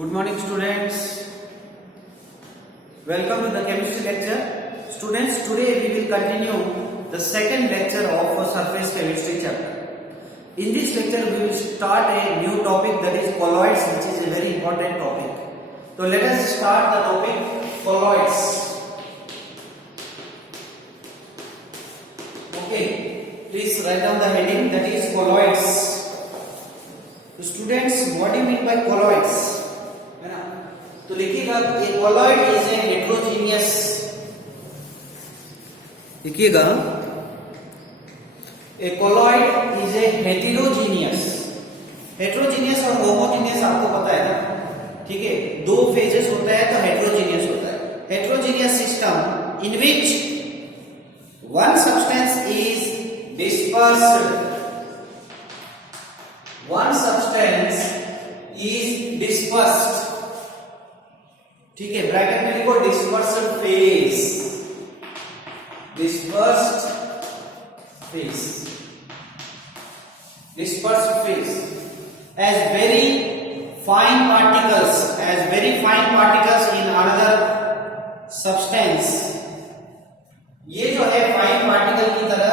Good morning students. Welcome to the chemistry lecture. Students, today we will continue the second lecture of surface chemistry chapter. In this lecture we will start a new topic, that is colloids, which is a very important topic. So let us start the topic colloids. Okay, please write down the heading, that is colloids. So students, what do you mean by colloids? है ना, तो लिखिएगा ए colloid is a heterogeneous, लिखिएगा ए colloid is a heterogeneous. heterogeneous और homogeneous आपको पता है ना, ठीक है, दो phases होता है तो heterogeneous होता है. heterogeneous system in which one substance is dispersed, one substance is dispersed, ठीक है, ब्रैकेट में लिखो dispersed phase, dispersed phase, dispersed phase as very fine particles, as very fine particles in another substance. ये जो है fine particle की तरह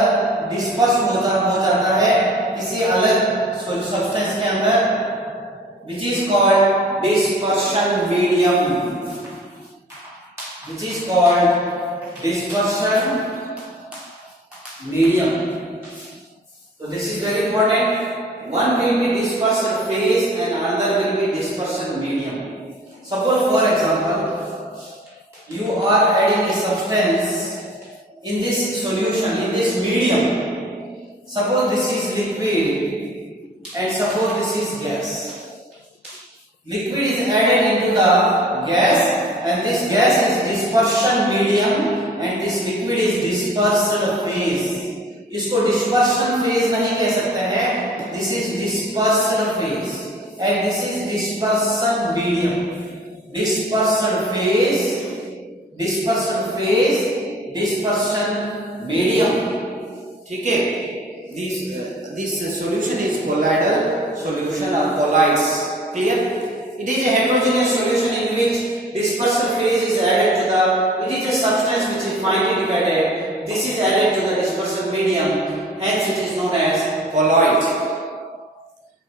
disperse हो जाता है किसी अलग सब्सटेंस के अंदर, which is called dispersion medium, which is called dispersion medium. So this is very important. One will be dispersion phase and another will be dispersion medium. Suppose for example you are adding a substance in this solution, in this medium. Suppose this is liquid and suppose this is gas. Liquid is added into the gas and this gas is dispersion medium and this liquid is dispersed phase. इसको dispersion phase नहीं कह सकते हैं, this is dispersed phase and this is dispersion medium. Dispersed phase, dispersion phase, dispersion medium, ठीक है. This solution is colloidal solution or colloids. Clear? It is a heterogeneous solution in which dispersion phase is added to the, it is a substance which is finely divided. This is added to the dispersion medium, hence it is known as colloid.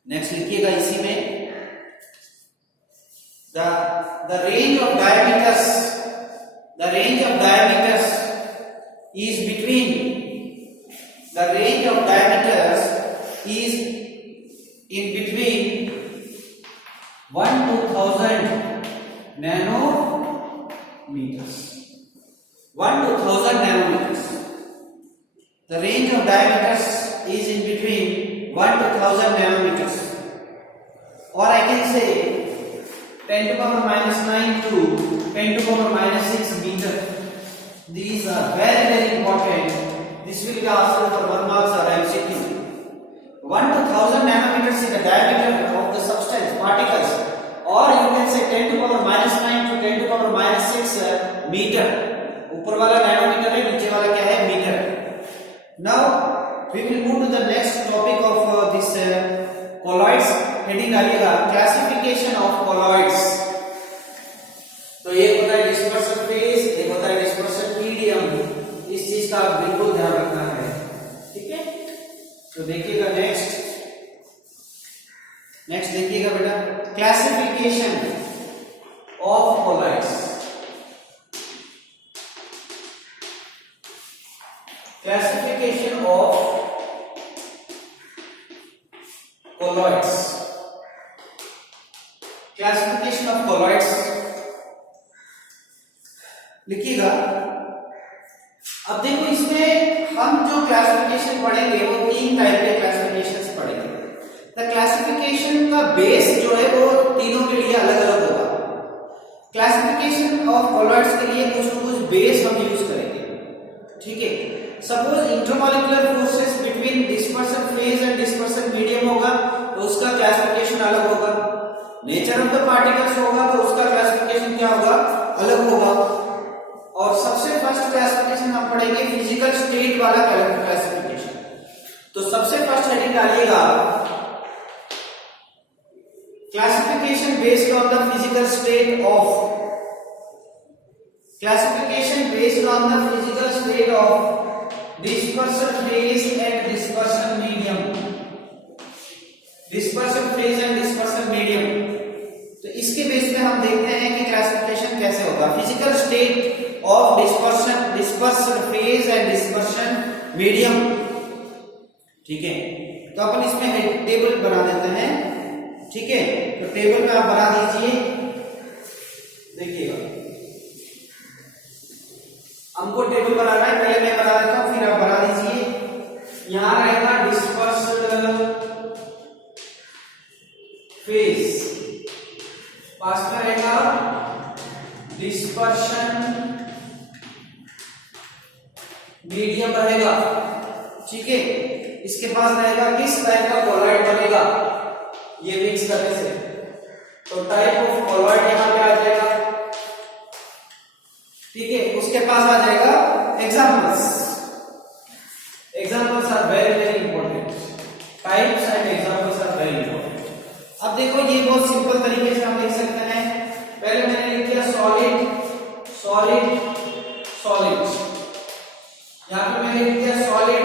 Next लिखिएगा इसी में the range of diameters, the range of diameters is between, the range of diameters is in between 1 to 1000 nanometers. 1 to 1000 nanometers. The range of diameters is in between 1 to 1000 nanometers. Or I can say 10 to the power minus 9 to 10 to the power minus 6 meter. These are very important. This will be asked for 1 marks or MCQ. 1 to 1000 nanometers is the diameter of the substance, particles, or you can say 10 to the power minus 9 to 10 to the power minus 6 meter. ऊपर वाला nanometre है, नीचे वाला क्या है, metre. Now we will move to the next topic of this colloids. Heading डालिएगा classification of colloids. तो एक होता है डिस्पर्शन फेज, एक होता है डिस्पर्शन मीडियम. इस चीज का बिल्कुल ध्यान रखना है, ठीक है. तो देखिएगा नेक्स्ट देखिएगा बेटा, classification of colloids. Classification of colloids. Classification of colloids लिखिएगा. अब देखो इसमें हम जो क्लासिफिकेशन पढ़ेंगे वो 3 टाइप के क्लासिफिकेशंस पढ़ेंगे. द क्लासिफिकेशन का बेस जो है वो तीनों के लिए अलग अलग होगा. क्लासिफिकेशन ऑफ colloids के लिए कुछ न कुछ बेस हम यूज करेंगे, ठीक है. Suppose intermolecular forces between dispersion phase and dispersion medium होगा तो उसका क्लासिफिकेशन अलग होगा. नेचर ऑफ द पार्टिकल्स होगा तो उसका क्लासिफिकेशन क्या होगा, अलग होगा. और सबसे फर्स्ट क्लासिफिकेशन हम पढ़ेंगे फिजिकल स्टेट वाला क्लासिफिकेशन. तो सबसे फर्स्ट हेडिंग डालिएगा classification based on the physical state of dispersion phase and dispersion medium. तो इसके बेस पे हम देखते हैं कि क्लासिफिकेशन कैसे होगा। Physical state of dispersion phase and dispersion medium. ठीक है, तो अपन इसमें एक टेबल बना देते हैं। ठीक है, तो टेबल में आप बना दीजिए, देखिएगा हमको टेबल बनाना है, पहले मैं बना देता हूं फिर आप बना दीजिए। यहां रहेगा डिस्पर्स्ड फेज, पास में रहेगा डिस्पर्शन मीडियम रहेगा। ठीक है, इसके पास रहेगा किस टाइप का कोलॉइड बनेगा ये मिक्स करने से, तो टाइप ऑफ कोलॉइड यहां पे आ जाएगा। ठीक है, उसके पास आ जाएगा examples are very important, types and examples are very important. अब देखो ये बहुत सिंपल तरीके से हम लिख सकते हैं। पहले मैंने लिख दिया सॉलिड, यहां पे मैंने लिख दिया सॉलिड,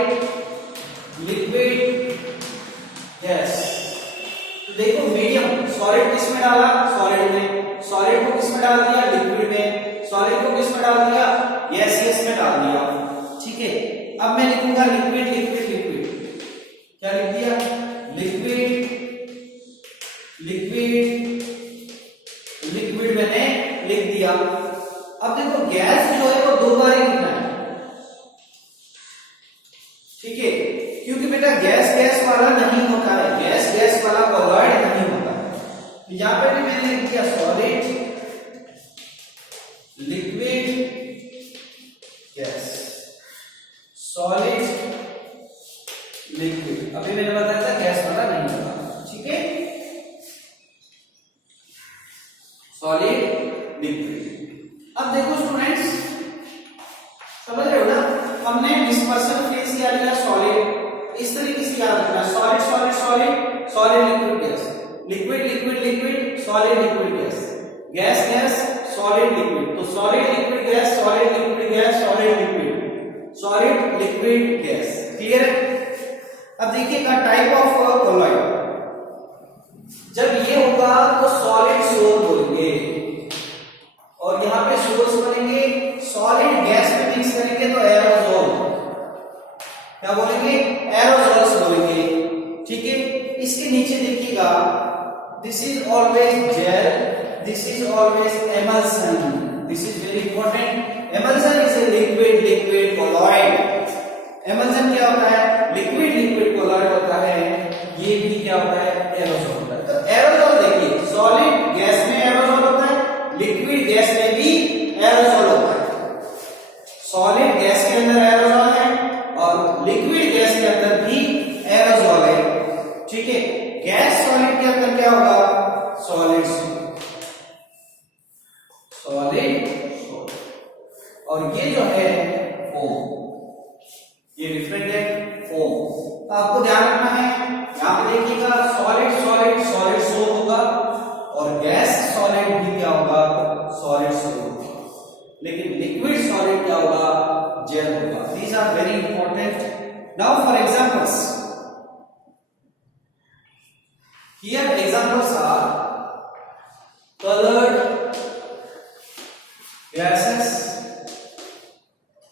लिक्विड, गैस। तो देखो मीडियम, सॉलिड किस में डाला, सॉलिड में, सॉलिड को किस में डाल दिया, लिक्विड में, सॉलिड को किस में डाल दिया, गैसियस में डाल दिया। ठीक है, अब मैं लिखूंगा लिक्विड, क्या लिख दिया, लिक्विड मैंने लिख दिया। अब देखो गैस जो है वो दो बार ही लिखना है। ठीक है, क्योंकि बेटा गैस वाला नहीं होता है, गैस वाला कोलॉइड नहीं होता है। यहां पे भी मैंने लिख दिया solid, liquid, gas, solid, liquid. अभी मैंने बताया था गैस वाला नहीं होता। ठीक है, सॉलिड, लिक्विड। अब देखो स्टूडेंट्स, समझ रहे हो ना, हमने डिस्पर्शन फेज क्या लिया, सॉलिड। इस तरीके से याद रखना, solid, liquid, gas, liquid, solid, liquid, gas, solid, liquid. तो solid, liquid, gas, solid, liquid, gas, solid, liquid, gas. Clear है? अब देखिएगा टाइप ऑफ कोलॉइड, जब ये होगा तो सॉलिड सोल बोलेंगे, और यहां पे सोल्स बनेंगे, सॉलिड गैस में मिक्स करेंगे तो एरोसोल, क्या बोलेंगे, एरोसोल्स बोलेंगे। ठीक है, इसके नीचे देखिएगा, this is always gel, this is always emulsion, this is very important. Emulsion is a liquid colloid. Emulsion क्या होता है, लिक्विड कोलॉइड होता है। ये भी क्या होता है, एरोसोल होता है। तो एरोसोल देखिए, सॉलिड गैस में एरोसोल होता है, लिक्विड गैस में भी एरोसोल होता है। सॉलिड गैस के अंदर एरोसोल है और लिक्विड गैस के अंदर भी एरोसोल है। ठीक है, गैस सॉलिड के अंदर क्या होगा, सॉलिड, और ये जो है फोम, ये डिफरेंट है, फोम। तो आपको ध्यान रखना है, यहां पे देखिएगा सॉलिड सोल होगा, और गैस सॉलिड भी क्या होगा, सॉलिड सोल होगा, लेकिन लिक्विड सॉलिड क्या होगा, जेल होगा। These are very important. Now for examples, here examples are colored gases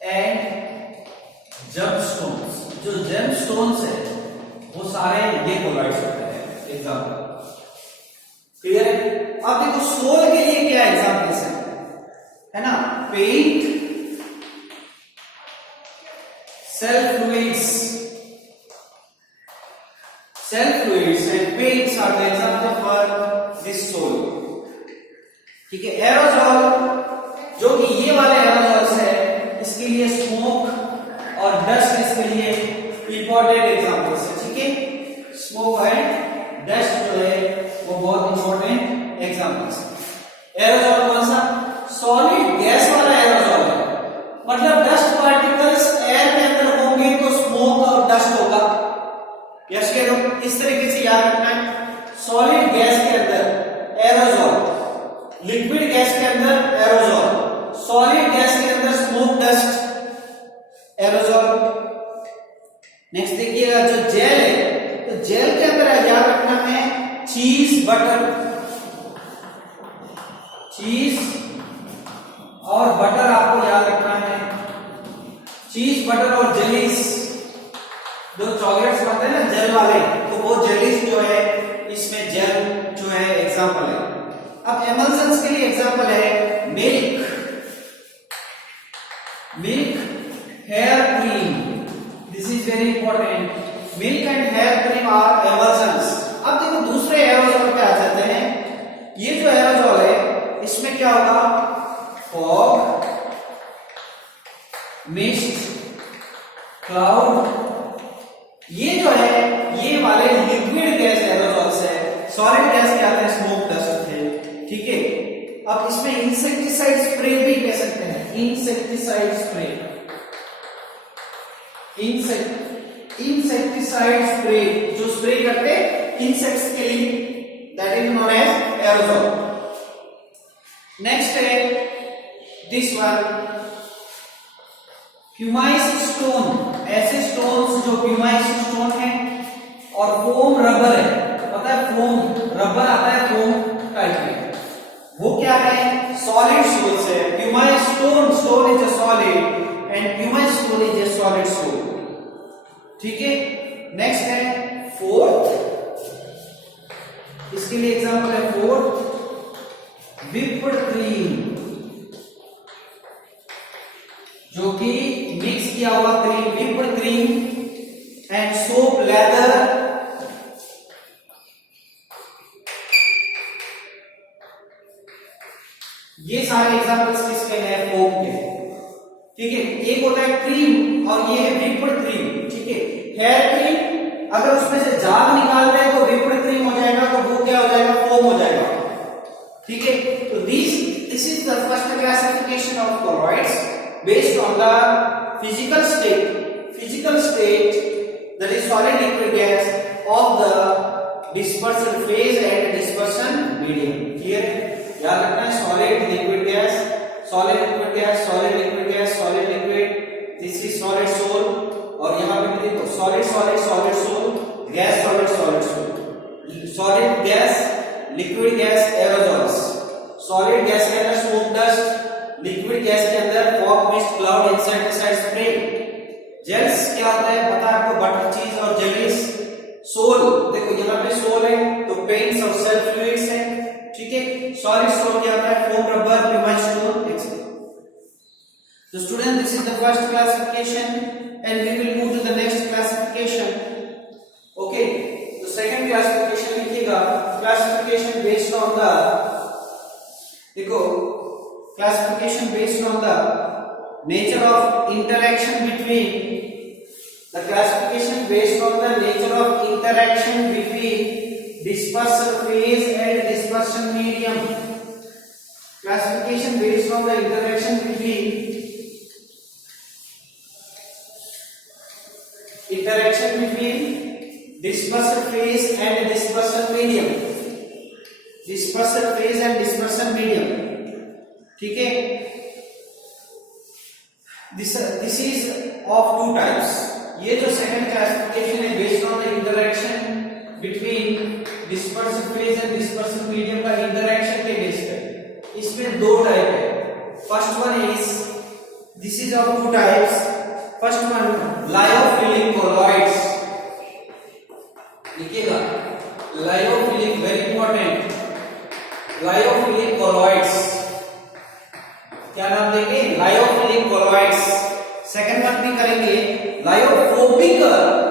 and gemstones। जो gemstones है वो सारे ये कोलॉइड्स होते हैं। एग्जांपल क्लियर है? अब देखो सोल के लिए क्या एग्जांपल्स है ना, paint, cell fluids and paints are the example for this sol. ठीक है, एरोसोल, जो कि ये वाले एरोसोल्स है, इसके लिए स्मोक और डस्ट इसके लिए इंपॉर्टेंट एग्जांपल्स है। ठीक है, स्मोक एंड डस्ट जो है वो बहुत इंपॉर्टेंट एग्जांपल्स है। एरोसोल कौन सा, सॉलिड गैस वाला एरोसोल है, मतलब डस्ट पार्टिकल्स एयर के अंदर होंगे तो स्मोक और डस्ट होगा। यस कह दो, इस तरीके से याद रखना है। सॉलिड गैस के अंदर चीज बटर, चीज और बटर आपको याद रखना है। चीज बटर और जेलीज, जो चॉकलेट्स बनते हैं ना जेल वाले, तो वो जेलीज जो है इसमें जेल जो है एग्जांपल है। अब एमल्सन्स के लिए एग्जांपल है milk, milk hair cream, this is very important. Milk and hair cream are emulsions. अब देखो दूसरे एरोसोल पे आ जाते हैं। ये जो एरोसोल है इसमें क्या होगा, फॉग, मिस्ट, क्लाउड, ये जो है ये वाले लिक्विड गैस एरोसोल्स है। सॉलिड गैस क्या आता है, स्मोक डस्ट थे, ठीक है। अब इसमें इंसेक्टिसाइड स्प्रे भी कह सकते हैं, इंसेक्टिसाइड स्प्रे, इंसेक्टिसाइड स्प्रे, जो स्प्रे करते इंसेक्ट्स के लिए, that is known as aerosol. Next है दिस वन, प्यूमाइस स्टोन, ऐसे स्टोन्स जो प्यूमाइस स्टोन है, और फोम रबर है, पता है फोम रबर आता है फोम टाइप में, वो क्या है, सॉलिड सोल्स है। Pumice stone, stone is a solid and pumice stone is a solid sol, ठीक है। नेक्स्ट है फोर्थ, इसके लिए एग्जांपल है फोर्थ, व्हिप्ड क्रीम, जो कि मिक्स किया हुआ cream, whipped cream and soap leather, ये सारे एग्जांपल्स किसके हैं, फोम के, ठीक है। एक होता है क्रीम और ये है व्हिप्ड क्रीम, ठीक है। हेयर क्रीम अगर उसमें से जाग निकालते हैं तो व्हिप्ड क्रीम हो जाएगा, तो वो क्या हो जाएगा, फोम हो जाएगा, ठीक है। तो this is the first classification of colloids based on the physical state that is solid liquid gas of the dispersion phase and dispersion medium, clear है। याद रखना है solid liquid gas, solid liquid gas, solid liquid gas, solid liquid, this is solid sol, और यहाँ पे भी देखो solid solid solid sol, gas solid solid sol, solid gas, liquid gas, aerosols, solid gas के अंदर smoke dust, लिक्विड गैस के अंदर fog, mist, cloud, insecticide spray. Gels क्या होता है पता है आपको, बटर, चीज और जेलीज। सोल, देखो यहाँ पे सोल है तो पेंट्स और सेल फ्लूइड्स है, ठीक है। सॉलिड सोल क्या होता है, foam, rubber, pumice stone, etcetera. So student, this is the first classification and we will move to the next classification. Okay, तो second classification लिखिएगा, classification based on the, देखो classification based on the nature of interaction between, the classification based on the nature of interaction between dispersion phase and dispersion medium. Classification based on the interaction between dispersion phase and dispersion medium, dispersion phase and dispersion medium, ठीक है। This is of two types. ये जो second classification है based on the interaction between dispersion phase and dispersion medium का interaction के base पे, इसमें दो टाइप है। First one is, this is of two types. First one, lyophilic colloids, लिखिएगा lyophilic, very important, lyophilic colloids, क्या नाम देंगे, लायोफिलिक कोलॉइड्स। सेकंड वन भी करेंगे लायोफोबिक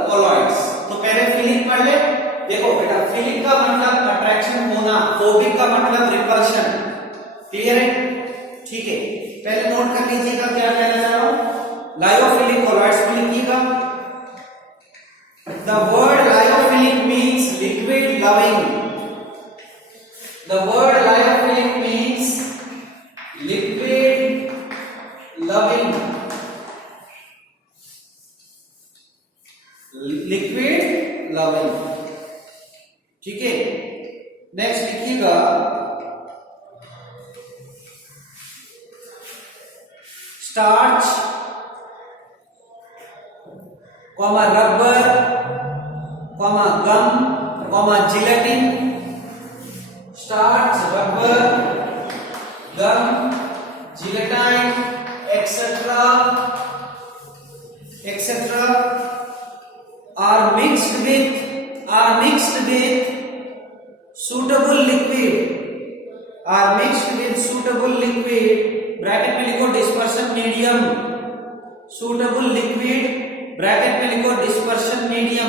कोलॉइड्स। तो पहले फिलिक पढ़ ले, देखो बेटा फिलिक का मतलब अट्रैक्शन होना, फोबिक का मतलब रिपल्शन, क्लियर है, ठीक है। पहले नोट कर लीजिएगा क्या कहना चाह रहा हूं, लायोफिलिक कोलॉइड्स में लिखिएगा, the word lyophilic means liquid loving, the word lyophilic means liquid loving, liquid loving, ठीक है। नेक्स्ट लिखिएगा starch, comma rubber, comma gum, comma gelatin, starch, rubber, gum, gelatin, etc. are mixed with suitable liquid, bracket में लिखो dispersion medium, suitable liquid bracket में लिखो dispersion medium.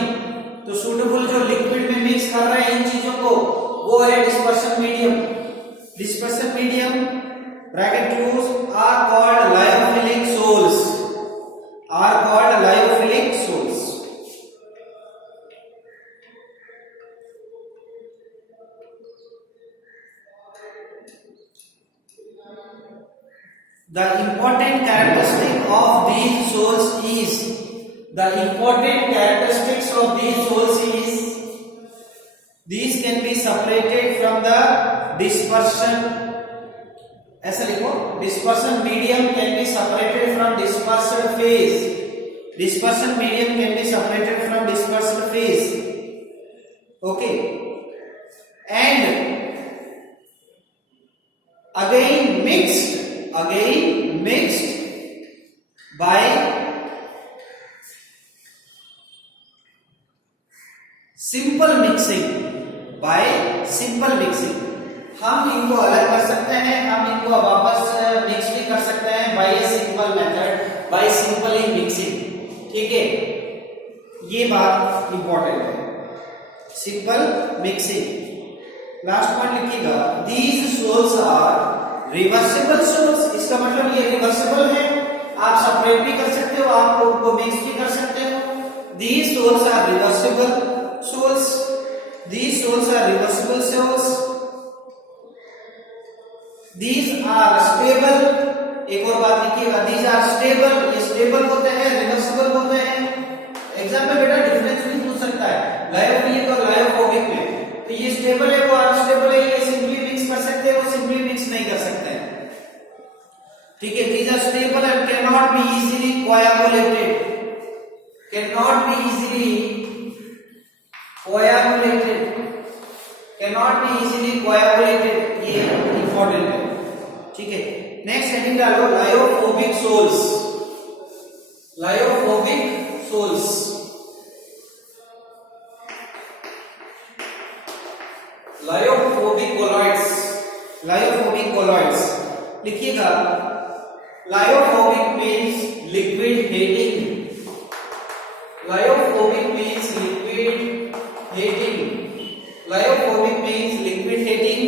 तो suitable जो liquid में मिक्स कर रहे हैं इन चीजों को वो है dispersion medium. Dispersion medium bracket close are called lyophilic sols, The important characteristics of these soils is these can be separated from the dispersion, ऐसा लिखो dispersion medium can be separated from dispersal phase, okay, and again mixed by simple mixing, हम इनको अलग कर सकते हैं, हम इनको वापस मिक्स भी कर सकते हैं by simple method, by simply mixing. ठीक है, ये बात इंपॉर्टेंट है, सिंपल मिक्सिंग। लास्ट पॉइंट लिखिएगा, these sols are reversible sols, इसका मतलब ये रिवर्सिबल है, आप सेपरेट भी कर सकते हो, आप उनको मिक्स भी कर सकते हो। These soils are reversible soils. These soils are reversible soils. These are stable. एक और बात लिखिएगा, these are stable. ये स्टेबल होते हैं, रिवर्सिबल होते हैं। एग्जाम में बेटा डिफरेंस भी पूछ सकता है लायोफिलिक और लायोफोबिक में। तो ये स्टेबल है, वो अनस्टेबल है, ये सिंपली मिक्स कर सकते हैं, वो सिंपली मिक्स नहीं कर सकते हैं। ठीक है, these are stable and cannot be easily coagulated, ये इंपॉर्टेंट है। ठीक है, नेक्स्ट हेडिंग डालो लायोफोबिक सोल्स, लायोफोबिक कोलॉइड्स लिखिएगा। Lyophobic means liquid heating, lyophobic means liquid heating.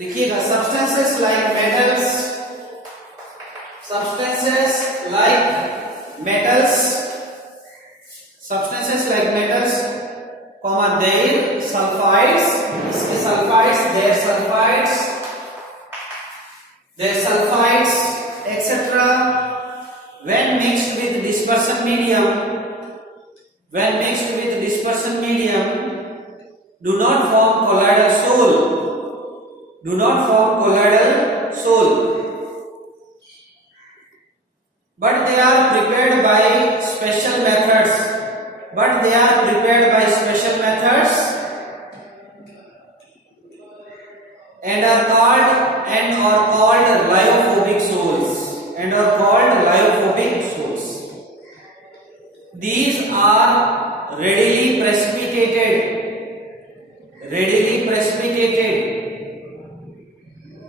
लिखिएगा, substances like metals, comma their sulfides, इसके sulfides, etc. when mixed with dispersion medium do not form colloidal soul, but they are prepared by special methods, and are called lyophobic soils, These are readily precipitated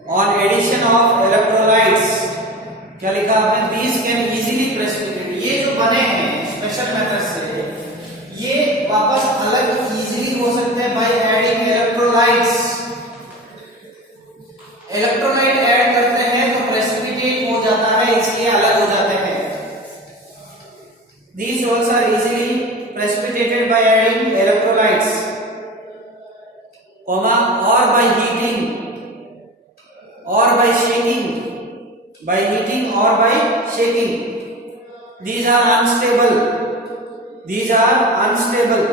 on addition of electrolytes। क्या लिखा आपने? These can easily precipitate, ये जो बने हैं special method से, ये वापस अलग इजीली हो सकते हैं by adding electrolytes. Electrolyte add करते हैं तो प्रेसिपिटेट हो जाता है, इसलिए अलग हो जाते हैं। These soils are easily precipitated by adding electrolytes, or by heating or by shaking, These are unstable.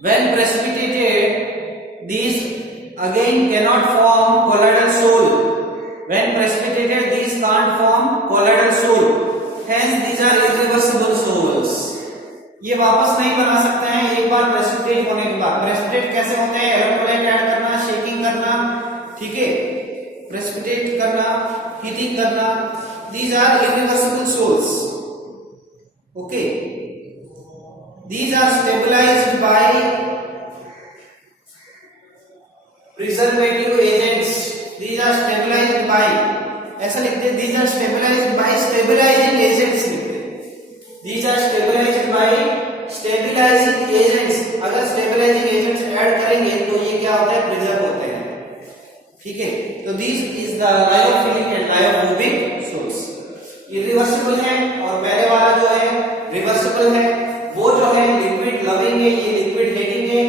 When precipitated, these again cannot form colloidal soul. Hence these are irreversible soils. ये वापस नहीं बना सकते हैं एक बार प्रेसिपिटेट होने के बाद। प्रेसिपिटेट कैसे होते हैं? इलेक्ट्रोलाइट ऐड करना, शेकिंग करना, ठीक है, प्रेसिपिटेट करना, हीटिंग करना, these are irreversible salts. Okay, these are stabilized by preservative agents. These are stabilized by, ऐसा लिखते हैं, these are stabilized by stabilizing agents लिखते हैं। These are stabilized by stabilizing agents। अगर stabilizing agents ऐड करेंगे तो ये क्या होता है? प्रिजर्व होते हैं, ठीक है। तो this is the lyophilic and lyophobic sols. Irreversible है और पहले वाला जो है रिवर्सिबल है। वो जो है लिक्विड लविंग है, ये लिक्विड हेटिंग है।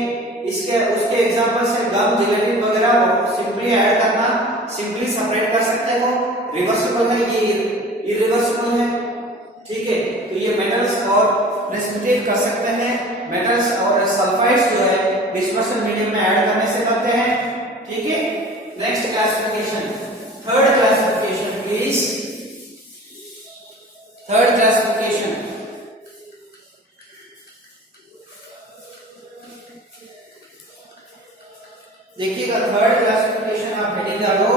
इसके उसके एग्जांपल से गम, जिलेटिन वगैरह सिंपली ऐड करना, सिंपली सेपरेट कर सकते हो। रिवर्सिबल है, ये इरिवर्सिबल है, ठीक है। तो ये मेटल्स और प्रेसिपिटेट कर सकते हैं। मेटल्स और सल्फाइड्स जो है डिस्पर्शन मीडियम में ऐड करने से बनते हैं, ठीक है। Next classification, third classification is, third classification देखिएगा। थर्ड क्लासिफिकेशन आप हेडिंग डालो,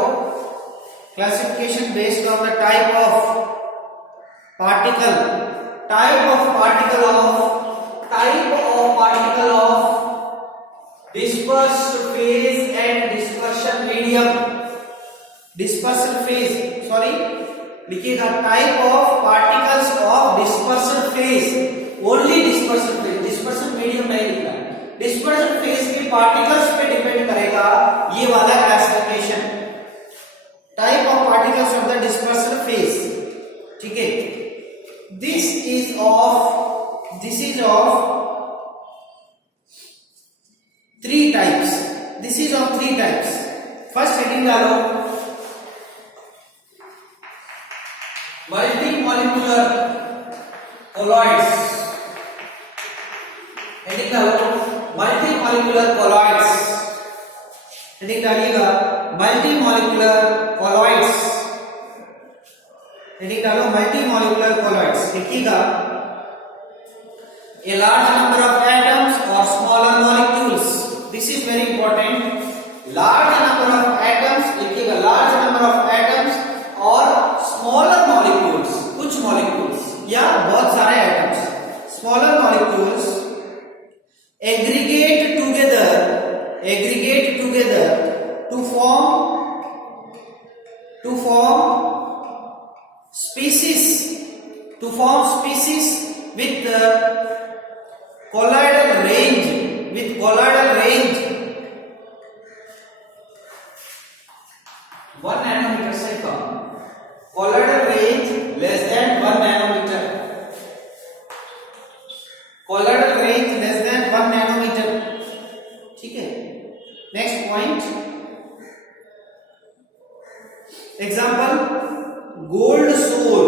classification based on the type of particle, type of particle of, type of particle of dispersed phase and dispersion medium, dispersion phase, sorry लिखिएगा, type of particles of dispersion phase, only dispersion phase, dispersion medium नहीं लिखा। Dispersion phase के particles पे depend करेगा ये वाला classification, type of particles of the dispersion phase, ठीक है। This is of three types. This is of three types. First heading डालो, multimolecular colloids. हेडिंग डालो multimolecular colloids. हेडिंग डालिएगा multimolecular colloids. हेडिंग डालो multimolecular colloids। देखिएगा, a large number of atoms or smaller molecules. This is very important. Large number of atoms, लिखिएगा, large number of atoms और smaller molecules, कुछ molecules या बहुत सारे atoms, smaller molecules aggregate together to form species with colloidal range, 1 nanometer से कम, colloidal range less than 1 nanometer, colloidal range less than 1 nanometer, ठीक है। Next point, example gold sol,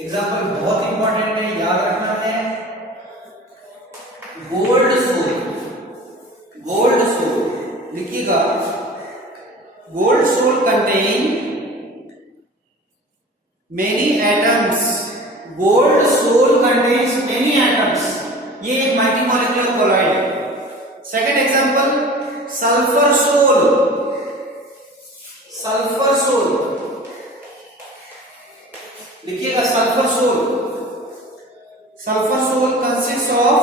example बहुत important है, याद रखना है। गोल्ड सोल लिखिएगा, gold sol contain many atoms, gold sol contains many atoms, ये एक मल्टीमोलेक्युलर कोलॉइड है। सेकंड एग्जांपल सल्फर सोल लिखिएगा, sulphur sol consist of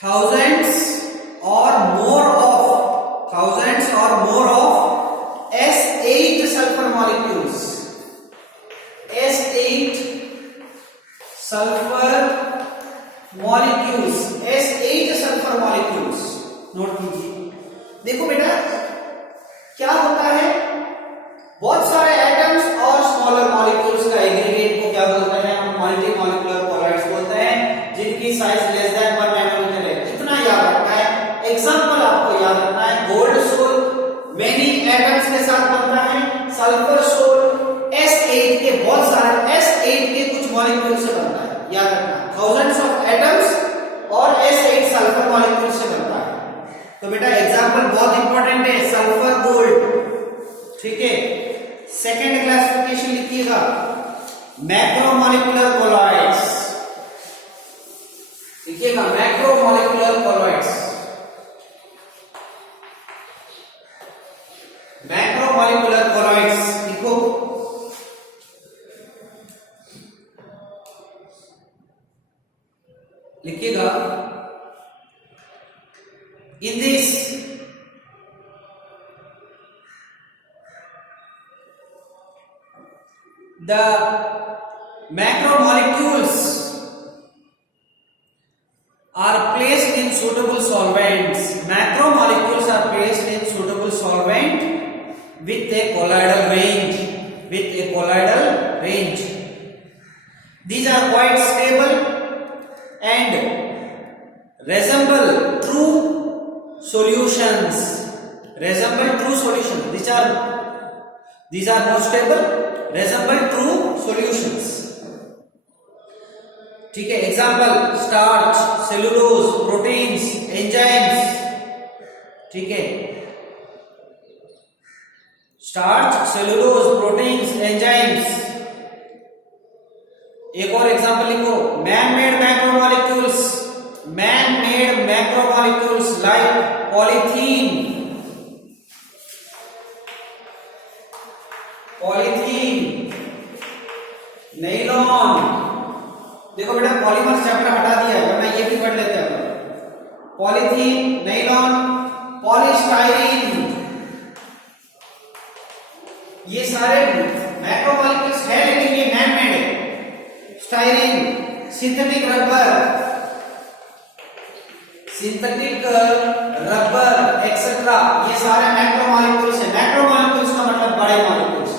thousands or more of S8 sulfur molecules, S8 sulfur molecules, note कीजिए। देखो बेटा क्या होता है, बहुत सारे एटम्स और स्मॉलर मॉलिक्यूल्स का एग्रीगेट को क्या बोलते हैं? हम मल्टी मॉलिक्यूलर कोलॉइड्स बोलते हैं, जिनकी साइज लेस देन 1 नैनोमीटर है। इतना याद रखना है। एग्जांपल आपको याद रखना है, गोल्ड सोल मेनी एटम्स के साथ बनता है, सल्फर सोल S8 के बहुत सारे S8 के कुछ मॉलिक्यूल से बनता है, याद रखना, थाउजेंड्स ऑफ एटम्स और S8 सल्फर मॉलिक्यूल से बनता है। तो बेटा एग्जांपल बहुत इंपॉर्टेंट है, सल्फर गोल्ड, ठीक है। सेकेंड क्लासिफिकेशन लिखिएगा, मैक्रोमोलिकुलर कोलॉइड्स, देखिएगा मैक्रोमोलिकुलर कोलॉइड्स, मैक्रोमोलिकुलर कोलॉइड्स लिखो। लिखिएगा in this the macromolecules are placed in suitable solvents. Macromolecules are placed in suitable solvent with a colloidal range. With a colloidal range. These are quite stable and resemble true solutions. Resemble true solutions. These are more stable. Resemble true solutions. ठीक है, example starch, cellulose, proteins, enzymes, ठीक है, starch, cellulose, proteins, enzymes. एक और example लिखो, man made macromolecules, man made macromolecules like polythene, polythene, nylon. देखो बेटा polymers chapter हटा दिया है, वरना ये भी पढ़ लेते हैं। पॉलीथीन, नायलॉन, पॉलीस्टाइरीन, ये सारे मैक्रोमोलिक्यूल्स है लेकिन ये मैन मेड है। स्टाइरीन, सिंथेटिक रबर, एक्सेट्रा, ये सारे मैक्रोमोलिक्यूल्स है। मैक्रोमोलिक्यूल्स का मतलब बड़े मॉलिक्यूल्स।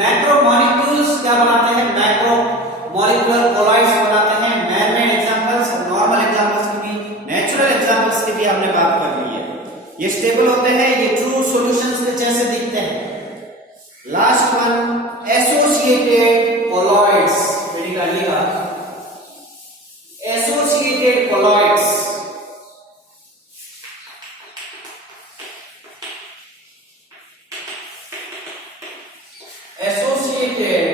मैक्रोमोलिक्यूल्स क्या बनाते हैं? मैक्रोमोलिकुलर कोलॉइड्स बनाते हैं। Man made examples, normal examples की भी, नेचुरल एग्जांपल्स की भी हमने बात कर ली है। ये स्टेबल होते हैं, ये ट्रू सॉल्यूशंस के जैसे दिखते हैं। लास्ट वन, एसोसिएटेड कोलॉइड्स, मेरी गालिएगा, एसोसिएटेड कोलॉइड्स। एसोसिएटेड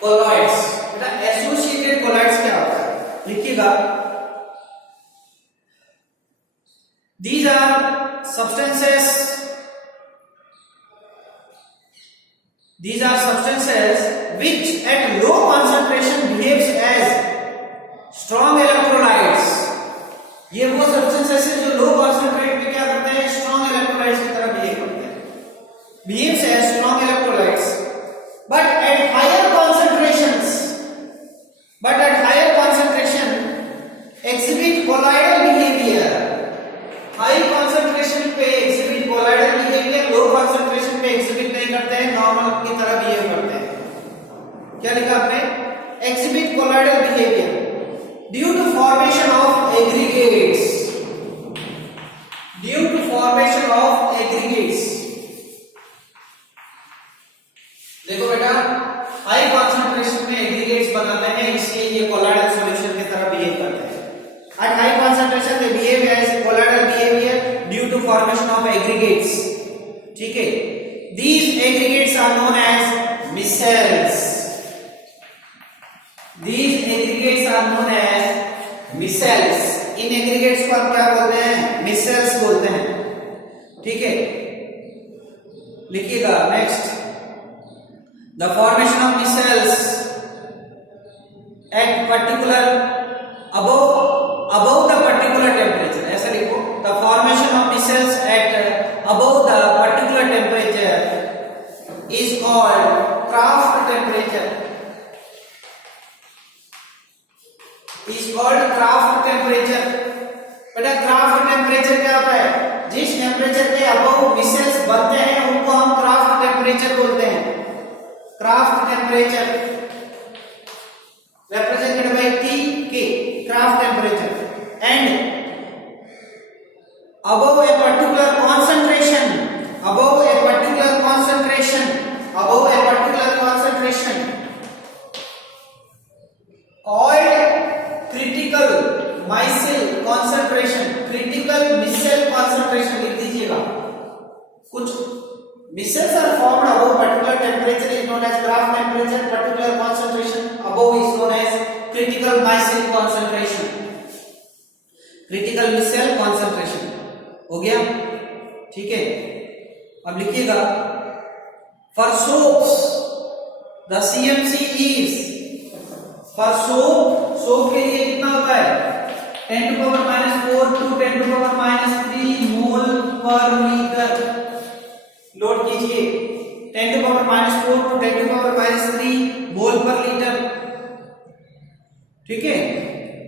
कोलॉइड्स, बेटा एसोसिएटेड कोलॉइड्स क्या होता है? लिखिएगा, these are substances which at low concentration behaves as strong electrolytes। ये वो सब्सटेंसेस है जो लो कॉन्सेंट्रेट में क्या करते हैं? स्ट्रॉन्ग इलेक्ट्रोलाइट्स की तरह बिहेव करते हैं। behaves as strong electrolytes but at higher concentration exhibit colloidal behavior। High concentration पे exhibit colloidal behavior, low concentration पे exhibit नहीं करते हैं, नॉर्मल की तरह बिहेव करते हैं। क्या लिखा आपने? exhibit colloidal behavior due to formation of aggregates, due to formation of aggregates। देखो बेटा हाई कॉन्सेंट्रेशन में एग्रीगेट्स बनाते हैं, इसलिए ये कोलॉइडल सॉल्यूशन की तरह बिहेव करते हैं। At high concentration they behave as colloidal behaviour due to formation of aggregates. ठीक है, these aggregates are known as micelles. These aggregates are known as micelles. इन एग्रीगेट्स को आप क्या बोलते हैं? मिसेल्स बोलते हैं। ठीक है, लिखिएगा next, the formation of micelles at particular above the particular temperature, ऐसा लिखो, the formation of micelles at above the particular temperature is called Kraft temperature, is called Kraft temperature। बेटा Kraft temperature क्या होता है? जिस टेम्परेचर के above micelles बनते हैं उनको हम Kraft temperature बोलते हैं। Kraft temperature represented by Tk, Kraft temperature, and above a particular concentration, above a particular concentration, above a particular concentration called critical micelle concentration, critical micelle concentration लिख दीजिएगा। कुछ micelles are formed above particular temperature is known as Kraft temperature, particular concentration critical micelle concentration, critical micelle concentration हो गया, ठीक है। अब लिखिएगा for soaps the CMC is, for soap के लिए कितना होता है 10 to power minus 4 to 10 to power minus 3 मोल पर लीटर। लोड कीजिए 10 to power minus 4 to 10 to power minus 3 मोल पर लीटर, ठीक है।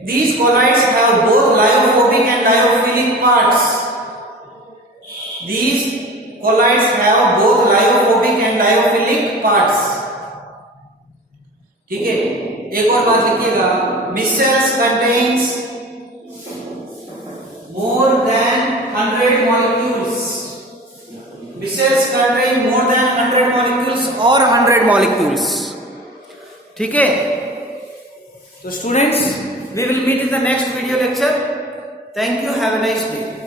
These colloids have both lyophobic and lyophilic parts. These colloids have both lyophobic and lyophilic parts, ठीक है। एक और बात लिखिएगा, micelles contains more than 100 molecules. Micelles contain more than 100 molecules or 100 molecules, ठीक है। तो students, we will meet in the next video lecture. Thank you. Have a nice day.